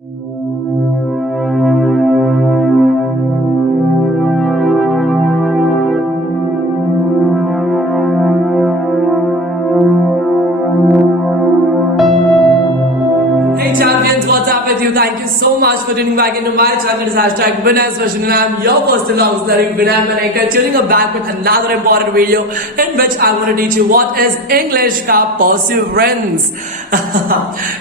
Hey champions, what's up with you? Thank you so much for tuning back into my channel. It's hashtag Vinay's Version and I'm your personal host, Vinay Manekar, tuning back with another important video in which I want to teach you what is English ka perseverance.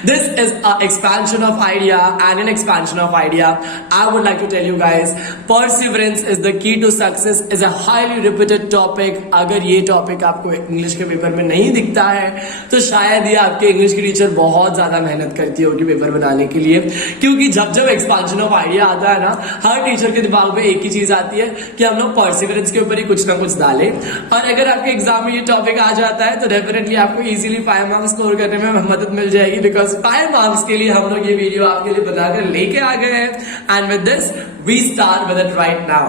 This is an expansion of idea, and in expansion of idea, I would like to tell you guys, perseverance is the key to success. Is a highly repeated topic. अगर ये topic आपको English के paper में नहीं दिखता है तो शायद ये आपके इंग्लिश की टीचर बहुत ज्यादा मेहनत करती होगी पेपर बनाने के लिए, क्योंकि जब जब एक्सपांशन ऑफ आइडिया आता है ना, हर टीचर के दिमाग में एक ही चीज आती है कि हम लोग परसिवरेंस के ऊपर ही कुछ ना कुछ डालें। और अगर आपके एग्जाम में ये टॉपिक आ जाता है तो डेफिनेटली आपको इजीली 5 मार्क्स स्कोर करने में मदद मिल जाएगी, बिकॉज 5 मार्क्स के लिए हम लोग ये वीडियो आपके लिए बनाकर लेके आ गए हैं। And with this we start with it right now.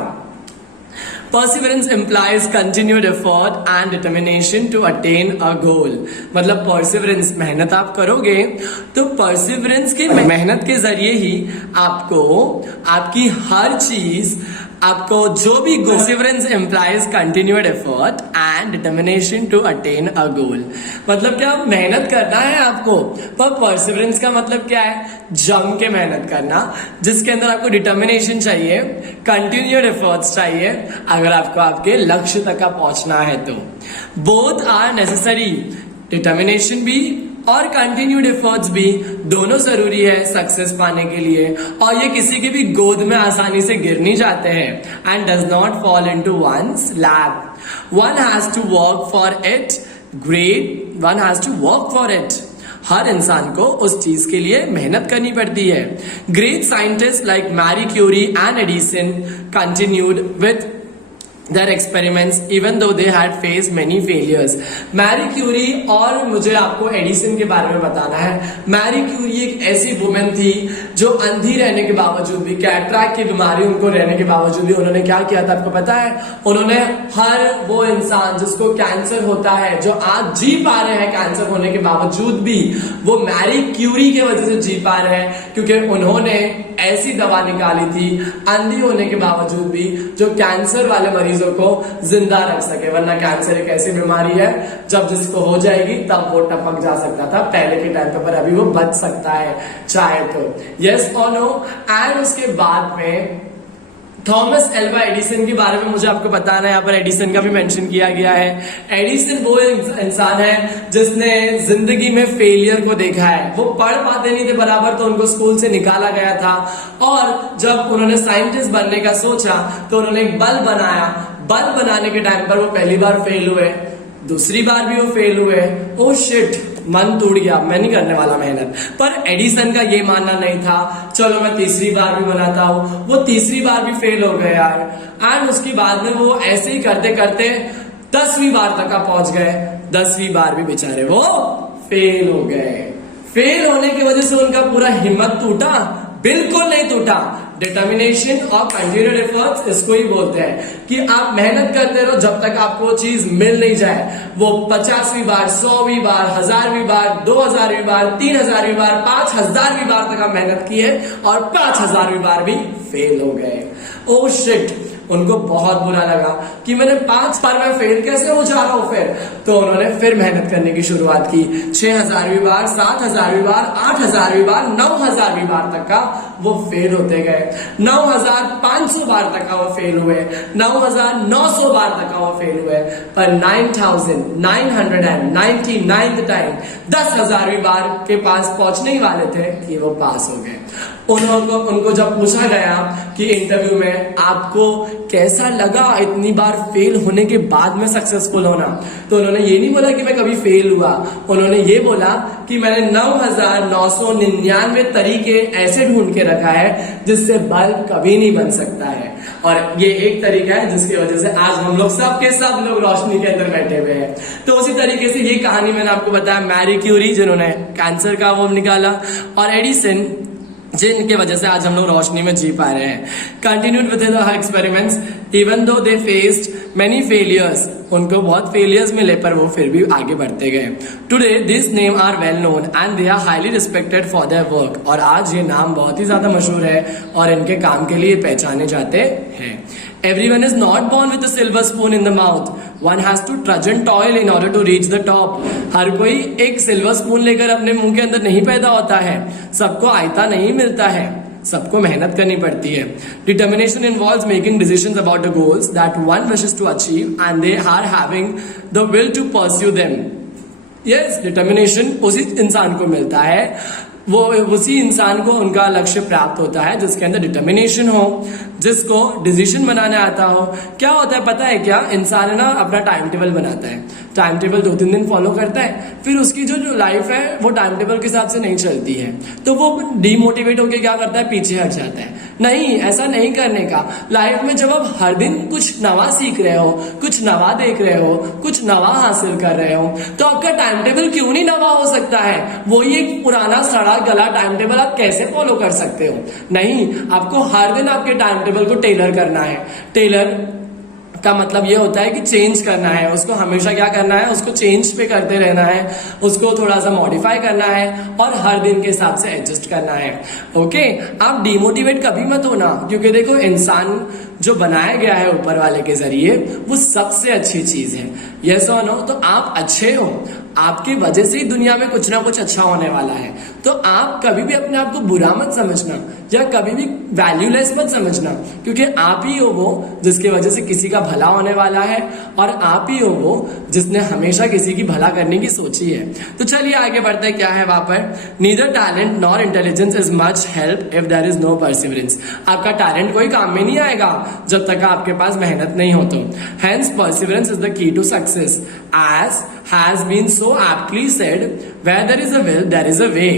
Perseverance implies continued effort and determination to attain a goal. मतलब perseverance, मेहनत आप करोगे तो perseverance के मेहनत के जरिए ही आपको आपकी हर चीज, आपको जो भी perseverance implies continued effort and determination to attain a goal. मतलब क्या, मेहनत करना है आपको, पर perseverance का मतलब क्या है? जम के मेहनत करना, जिसके अंदर आपको डिटर्मिनेशन चाहिए, कंटिन्यूड एफर्ट्स चाहिए अगर आपको आपके लक्ष्य तक का पहुंचना है तो। बोथ आर नेसेसरी, डिटर्मिनेशन भी और कंटिन्यूड एफर्ट्स भी दोनों जरूरी है सक्सेस पाने के लिए, और ये किसी की भी गोद में आसानी से गिर नहीं जाते हैं। And does not fall into one's lap, one has to work for it, great one has to work for it. हर इंसान को उस चीज के लिए मेहनत करनी पड़ती है। Great scientist like Marie Curie and Edison continued with their experiments even though they had faced many failures. Marie Curie, और मुझे आपको एडिसन के बारे में बताना है। मैरी क्यूरी एक ऐसी वुमेन थी जो अंधी रहने के बावजूद भी, कैटरैक्ट की बीमारी उनको रहने के बावजूद भी, उन्होंने क्या किया था आपको पता है? उन्होंने हर वो इंसान जिसको कैंसर होता है, जो आज जी पा रहे हैं कैंसर होने के बावजूद भी, वो मैरी क्यूरी की वजह से जी पा रहे हैं, क्योंकि उन्होंने ऐसी दवा निकाली थी अंधी होने के बावजूद भी जो कैंसर वाले मरीजों को जिंदा रख सके। वरना कैंसर एक ऐसी बीमारी है जब जिसको हो जाएगी तब वो टपक जा सकता था पहले के टाइम पे, पर अभी वो बच सकता है चाहे तो। यस और नो। एंड उसके बाद में थॉमस एल्वा एडिसन के बारे में मुझे आपको बताना है। यहाँ पर एडिसन का भी मेंशन किया गया है। एडिसन वो इंसान है जिसने जिंदगी में फेलियर को देखा है। वो पढ़ पाते नहीं थे बराबर, तो उनको स्कूल से निकाला गया था, और जब उन्होंने साइंटिस्ट बनने का सोचा तो उन्होंने एक बल्ब बनाया। बल्ब बनाने के टाइम पर वो पहली बार फेल हुए, दूसरी बार भी वो फेल हुए। ओ शिट, मन टूट गया, मैं नहीं करने वाला मेहनत। पर एडिसन का ये मानना नहीं था, चलो मैं तीसरी बार भी बनाता हूं। वो तीसरी बार भी फेल हो गए यार। एंड उसके बाद में वो ऐसे ही करते करते 10वीं बार तक पहुंच गए। 10वीं बार भी बेचारे वो फेल हो गए। फेल होने की वजह से उनका पूरा हिम्मत टूटा? बिल्कुल नहीं टूटा। डिटर्मिनेशन और कंटिन्यूड एफर्ट्स इसको ही बोलते हैं कि आप मेहनत करते रहो जब तक आपको वो चीज मिल नहीं जाए। वो 50वीं बार, 100वीं बार, 1000वीं बार, 2000वीं बार, 3000वीं बार, 5000वीं बार तक आप मेहनत किए और 5000वीं बार भी फेल हो गए। ओ शिट, उनको बहुत बुरा लगा कि मैंने 5 बार में फेल कैसे हो जा रहा हूं। फिर तो उन्होंने फिर मेहनत करने की शुरुआत की। 6000वीं बार, 7000वीं बार, 8000वीं बार, 9000वीं बार तक का वो फेल होते गए। 9500 बार तक का वो फेल हुए, 9900 बार तक का वो फेल हुए, पर 9999th टाइम 10,000वीं बार के पास पहुंचने ही वाले थे कि वो पास हो गए। उनको जब पूछा गया कि इंटरव्यू में आपको कैसा लगा इतनी बार फेल होने के बाद में सक्सेसफुल होना, तो उन्होंने ये नहीं बोला कि मैं कभी फेल हुआ। उन्होंने ये बोला कि मैंने 9999 तरीके ऐसे ढूंढ के रखा है जिससे बल्ब कभी नहीं बन सकता है, और ये एक तरीका है जिसकी वजह से आज हम लोग सब के सब लोग रोशनी के अंदर बैठे हुए हैं। तो उसी तरीके से ये कहानी मैंने आपको बताया, मैरी क्यूरी जिन्होंने कैंसर का वो निकाला, और एडिसन जिनके वजह से आज हम लोग रोशनी में जी पा रहे हैं। Continued with the experiments even though they faced many failures, उनको बहुत फेलियर्स मिले पर वो फिर भी आगे बढ़ते गए। Today this name are well known and they are highly respected for their work. और आज ये नाम बहुत ही ज्यादा मशहूर है और इनके काम के लिए पहचाने जाते हैं। Everyone is not born with a silver spoon in the mouth. One has to trudge and toil in order to reach the top. हर कोई एक सिल्वर स्पून लेकर अपने मुंह के अंदर नहीं पैदा होता है, सबको आयता नहीं मिलता है, सबको मेहनत करनी पड़ती है। Determination involves making decisions about the goals that one wishes to achieve and they are having the will to pursue them. Yes, determination उसी इंसान को मिलता है, वो उसी इंसान को उनका लक्ष्य प्राप्त होता है जिसके अंदर डिटर्मिनेशन हो, जिसको डिसीजन बनाना आता हो। क्या होता है पता है क्या, इंसान है ना अपना टाइम टेबल बनाता है, टाइम टेबल 2-3 दिन फॉलो करता है, फिर उसकी जो लाइफ है वो टाइम टेबल के हिसाब से नहीं चलती है, तो वो डीमोटिवेट होकर क्या करता है, पीछे हट जाता है। नहीं, ऐसा नहीं करने का। लाइफ में जब आप हर दिन कुछ नवा सीख रहे हो, कुछ नवा देख रहे हो, कुछ नवा हासिल कर रहे हो, तो आपका टाइम टेबल क्यों नहीं नवा हो सकता है। वही एक पुराना सड़ा गला टाइम टेबल आप कैसे फॉलो कर सकते हो। नहीं, आपको हर दिन आपके टाइम टेबल को टेलर करना है। टेलर का मतलब ये होता है कि चेंज करना है, उसको हमेशा क्या करना है, उसको चेंज पे करते रहना है, उसको थोड़ा सा मॉडिफाई करना है और हर दिन के हिसाब से एडजस्ट करना है। ओके, आप डिमोटिवेट कभी मत होना, क्योंकि देखो इंसान जो बनाया गया है ऊपर वाले के जरिए वो सबसे अच्छी चीज है। यस और नो, तो आप अच्छे हो, आपकी वजह से ही दुनिया में कुछ ना कुछ अच्छा होने वाला है। तो आप कभी भी अपने आप को बुरा मत समझना या कभी भी वैल्यूलेस मत समझना, क्योंकि आप ही हो वो जिसकी वजह से किसी का भला होने वाला है और आप ही हो वो जिसने हमेशा किसी की भला करने की सोची है। तो चलिए आगे बढ़ते हैं, क्या है वहां पर, neither talent nor intelligence is much help if there is no perseverance. आपका टैलेंट कोई काम में नहीं आएगा जब तक आपके पास मेहनत नहीं हो तो। Hence perseverance is the key to success, as has been so aptly said, where there is a will there is a way।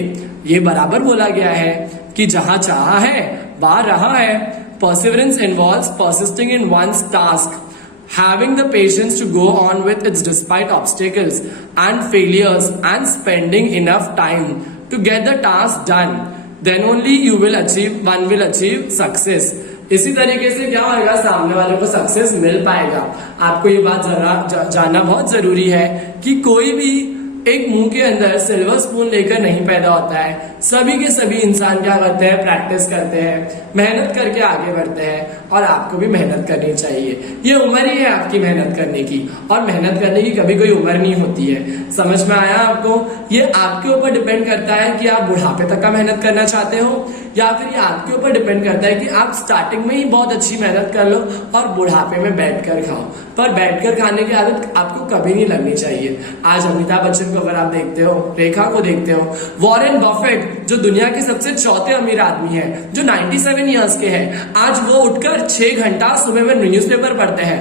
ये बराबर बोला गया है कि जहां चाहा है वहां रहा है। Perseverance involves persisting in one's task, having the patience to go on with it despite obstacles and failures and spending enough time to get the task done, then only one will achieve success। इसी तरीके से क्या होगा, सामने वाले को success मिल पाएगा। आपको ये बात जानना बहुत जरूरी है कि कोई भी एक मुंह के अंदर सिल्वर स्पून लेकर नहीं पैदा होता है। सभी के सभी इंसान क्या करते हैं, प्रैक्टिस करते हैं, मेहनत करके आगे बढ़ते हैं और आपको भी मेहनत करनी चाहिए। ये उम्र ही है आपकी मेहनत करने की, और मेहनत करने की कभी कोई उम्र नहीं होती है। समझ में आया आपको? ये आपके ऊपर डिपेंड करता है कि आप बुढ़ापे तक का मेहनत करना चाहते हो या फिर ये आपके ऊपर डिपेंड करता है कि आप स्टार्टिंग में ही बहुत अच्छी मेहनत कर लो और बुढ़ापे में बैठकर खाओ। पर बैठकर खाने की आदत आपको कभी नहीं लगनी चाहिए। आज अमिताभ बच्चन को अगर आप देखते हो, रेखा को देखते हो, वॉरेन बफेट जो दुनिया के सबसे चौथे अमीर आदमी है, जो 97 ईयर्स के हैं, आज वो उठकर 6 घंटा सुबह में न्यूज़पेपर पढ़ते हैं,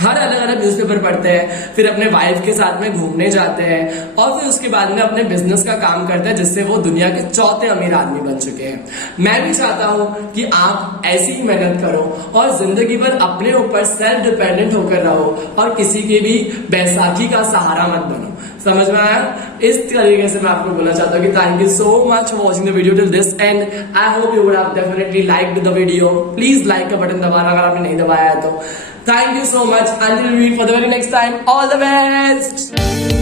हर अलग अलग न्यूज़पेपर पढ़ते हैं, फिर अपने वाइफ के साथ में घूमने जाते हैं और फिर उसके बाद में अपने बिजनेस का काम करते हैं, जिससे वो दुनिया के चौथे अमीर आदमी बन चुके हैं। मैं भी चाहता हूं कि आप ऐसी ही मेहनत करो और जिंदगी भर अपने ऊपर सेल्फ डिपेंडेंट होकर रहो और किसी के भी बैसाखी का सहारा मत बनो। समझ में आया? इस तरीके से मैं आपको बोलना चाहता हूँ कि thank you so much for watching the video till this and. I hope you would have definitely liked the video. Please like का बटन दबाना अगर आपने नहीं दबाया है तो। Thank you so much. Until we meet for the very next time. All the best.